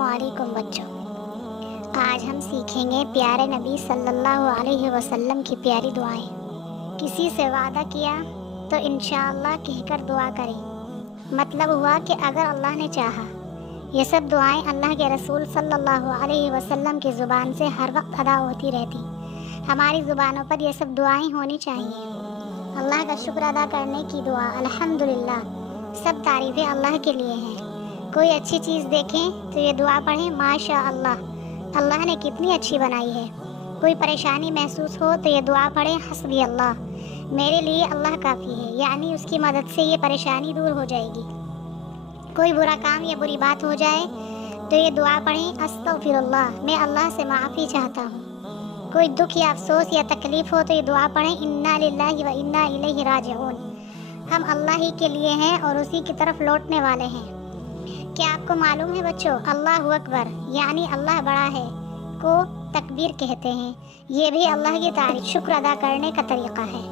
अस्सलाम वालेकुम बच्चों। आज हम सीखेंगे प्यारे नबी सल्लल्लाहु अलैहि वसल्लम की प्यारी दुआएं। किसी से वादा किया तो इंशाअल्लाह कहकर दुआ करें। मतलब हुआ कि अगर अल्लाह ने चाहा। ये सब दुआएं अल्लाह के रसूल सल्लल्लाहु अलैहि वसल्लम की ज़ुबान से हर वक्त अदा होती रहती। हमारी ज़ुबानों पर ये सब दुआएं होनी चाहिए। अल्लाह का शुक्र अदा करने की दुआ अल्हम्दुलिल्लाह। सब तारीफ़ें अल्लाह के लिए हैं। कोई अच्छी चीज़ देखें तो ये दुआ पढ़ें माशा अल्लाह, अल्लाह ने कितनी अच्छी बनाई है। कोई परेशानी महसूस हो तो ये दुआ पढ़ें हस्बी अल्लाह, मेरे लिए अल्लाह काफ़ी है, यानी उसकी मदद से ये परेशानी दूर हो जाएगी। कोई बुरा काम या बुरी बात हो जाए तो ये दुआ पढ़ें अस्तगफिरुल्लाह, मैं अल्लाह से माफ़ी चाहता हूँ। कोई दुख या अफसोस या तकलीफ़ हो तो ये दुआ पढ़ें इन्ना लिल्लाहि व इन्ना इलैहि राजिऊन, हम अल्लाह ही के लिए हैं और उसी की तरफ लौटने वाले हैं। क्या आपको मालूम है बच्चों, अल्लाहु अकबर यानी अल्लाह बड़ा है को तकबीर कहते हैं। ये भी अल्लाह की तारीफ शुक्र अदा करने का तरीक़ा है।